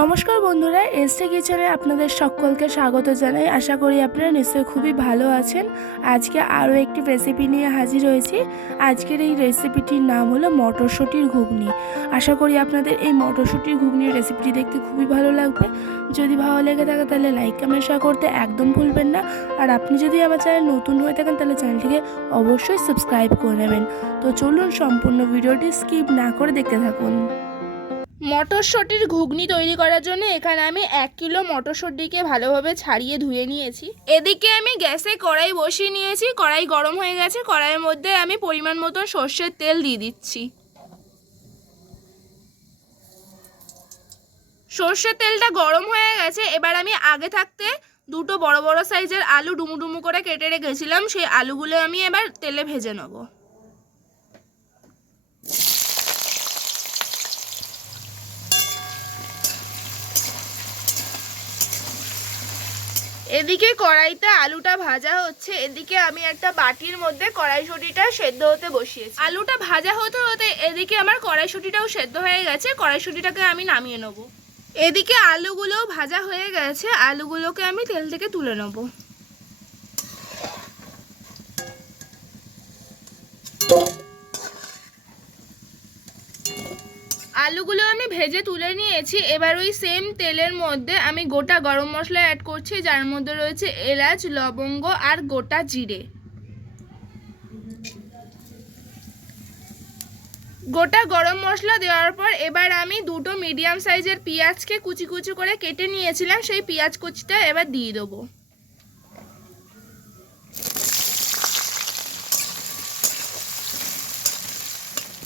নমস্কার বন্ধুরা, এসটি কিচেনে আপনাদের সকলকে স্বাগত জানাই। আশা করি আপনারা নিশ্চয়ই খুবই ভালো আছেন। আজকে আরও একটি রেসিপি নিয়ে হাজির হয়েছি। আজকের এই রেসিপিটির নাম হলো মটরশুঁটির ঘুগনি। আশা করি আপনাদের এই মটরশুঁটির ঘুগনির রেসিপিটি দেখতে খুবই ভালো লাগবে। যদি ভালো লেগে থাকে তাহলে লাইক কমেন্ট শেয়ার করতে একদম ভুলবেন না। আর আপনি যদি আমার চ্যানেল নতুন হয়ে থাকেন তাহলে চ্যানেলটিকে অবশ্যই সাবস্ক্রাইব করে নেবেন। তো চলুন সম্পূর্ণ ভিডিওটি স্কিপ না করে দেখতে থাকুন। মটরশুঁটির ঘুগনি তৈরি করার জন্য এখানে আমি 1 কিলো মটরশুঁটিকে ভালোভাবে ছাড়িয়ে ধুয়ে নিয়েছি। এদিকে আমি গ্যাসে কড়াই বসিয়ে নিয়েছি। কড়াই গরম হয়ে গেছে। কড়াইয়ের মধ্যে আমি পরিমাণ মতো সর্ষের তেল দিয়ে দিচ্ছি। সর্ষের তেলটা গরম হয়ে গেছে। এবার আমি আগে থাকতে দুটো বড় বড় সাইজের আলু ডুমু ডুমু করে কেটে রেখেছিলাম, সেই আলুগুলো আমি এবার তেলে ভেজে নেব। এদিকে কড়াইতে আলুটা ভাজা হচ্ছে, এদিকে আমি একটা বাটির মধ্যে কড়াইশুঁটিটা সেদ্ধ হতে বসিয়েছি। আলুটা ভাজা হতে হতে এদিকে আমার কড়াইশুঁটিটাও সেদ্ধ হয়ে গেছে। কড়াইশুঁটিটাকে আমি নামিয়ে নেব। এদিকে আলুগুলোও ভাজা হয়ে গেছে। আলুগুলোকে আমি তেল থেকে তুলে নেব। আলুগুলো আমি ভেজে তুলে নিয়েছি। এবার ওই সেম তেলের মধ্যে আমি গোটা গরম মশলা অ্যাড করছি, যার মধ্যে রয়েছে এলাচ, লবঙ্গ আর গোটা জিরে। গোটা গরম মশলা দেওয়ার পর এবার আমি দুটো মিডিয়াম সাইজের পেঁয়াজকে কুচি কুচি করে কেটে নিয়েছিলাম, সেই পেঁয়াজ কুচিটা এবার দিয়ে দেবো।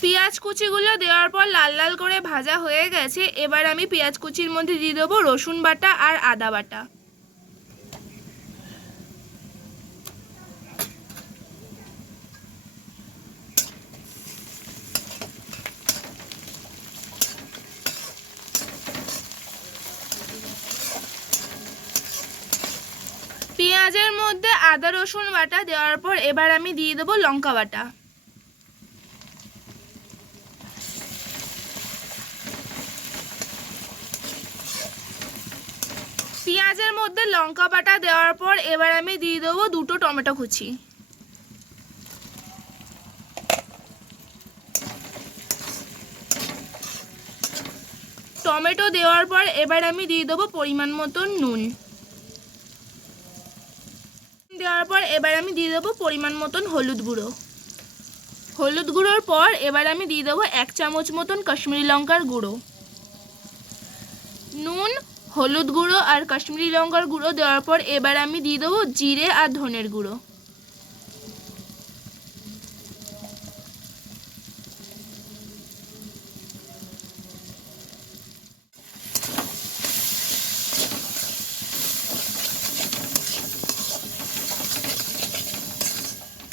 পেঁয়াজ কুচিগুলো দেওয়ার পর লাল লাল করে ভাজা হয়ে গেছে। এবার আমি পেঁয়াজ কুচির মধ্যে দিয়ে দেবো রসুন বাটা আর আদা বাটা। পেঁয়াজের মধ্যে আদা রসুন বাটা দেওয়ার পর এবার আমি দিয়ে দেবো লঙ্কা বাটা। পেঁয়াজের মধ্যে লঙ্কা বাটা দেওয়ার পর এবার আমি দিয়ে দেবো দুটো টমেটো কুচি। টমেটো দেওয়ার পর এবার আমি দিয়ে দেবো পরিমাণ মতন নুন। দেওয়ার পর এবার আমি দিয়ে দেবো পরিমাণ মতন হলুদ গুঁড়ো। হলুদ গুঁড়োর পর এবার আমি দিয়ে দেবো 1 চামচ মতন কাশ্মীরি লঙ্কার গুঁড়ো। নুন, হলুদ গুঁড়ো আর কাশ্মীরি লঙ্কার গুঁড়ো দেওয়ার পর এবার আমি দিয়ে দেবো জিরে আর ধনের গুঁড়ো।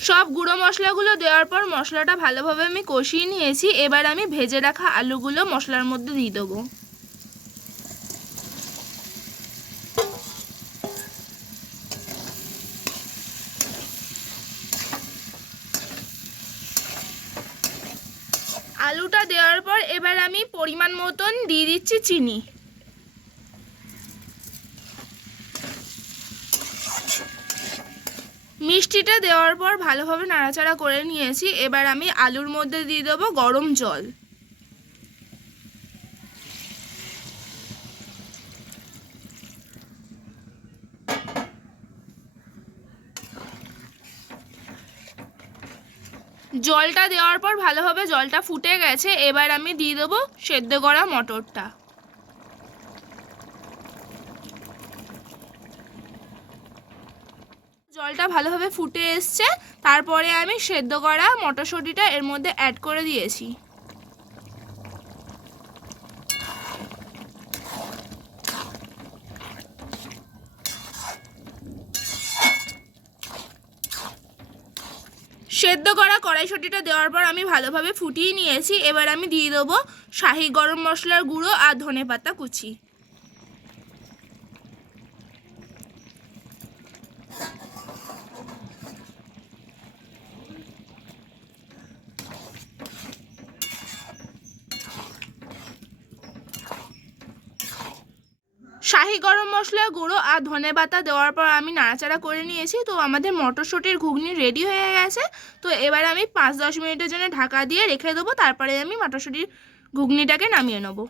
সব গুঁড়ো মশলাগুলো দেওয়ার পর মশলাটা ভালোভাবে আমি কষিয়ে নিয়েছি। এবার আমি ভেজে রাখা আলুগুলো মশলার মধ্যে দিয়ে দেবো। আলুটা দেওয়ার পর এবার আমি পরিমাণ মতন দিয়ে দিচ্ছি চিনি। মিষ্টিটা দেওয়ার পর ভালোভাবে নাড়াচাড়া করে নিয়েছি। এবার আমি আলুর মধ্যে দিয়ে দেবো গরম জল। জলটা দেওয়ার পর ভালোভাবে জলটা ফুটে গেছে। এবার আমি দিয়ে দেবো সেদ্ধ করা মটরটা। জলটা ভালোভাবে ফুটে এসছে, তারপরে আমি সেদ্ধ করা মটরশুঁটিটা এর মধ্যে অ্যাড করে দিয়েছি। সেদ্ধ করা কড়াইশুঁটিটা দেওয়ার পর আমি ভালোভাবে ফুটিয়ে নিয়েছি। এবার আমি দিয়ে দেবো শাহি গরম মশলার গুঁড়ো আর ধনেপাতা কুচি। শাহি গরম মশলা গুঁড়ো আর ধনেপাতা দেওয়ার পর আমি নাড়াচাড়া করে নিয়েছি। তো আমাদের মটরশুঁটির ঘুগনি রেডি হয়ে গেছে। তো এবার আমি 5-10 মিনিটের জন্য ঢাকা দিয়ে রেখে দেবো, তারপরে আমি মটরশুঁটির ঘুগনিটাকে নামিয়ে নেবো।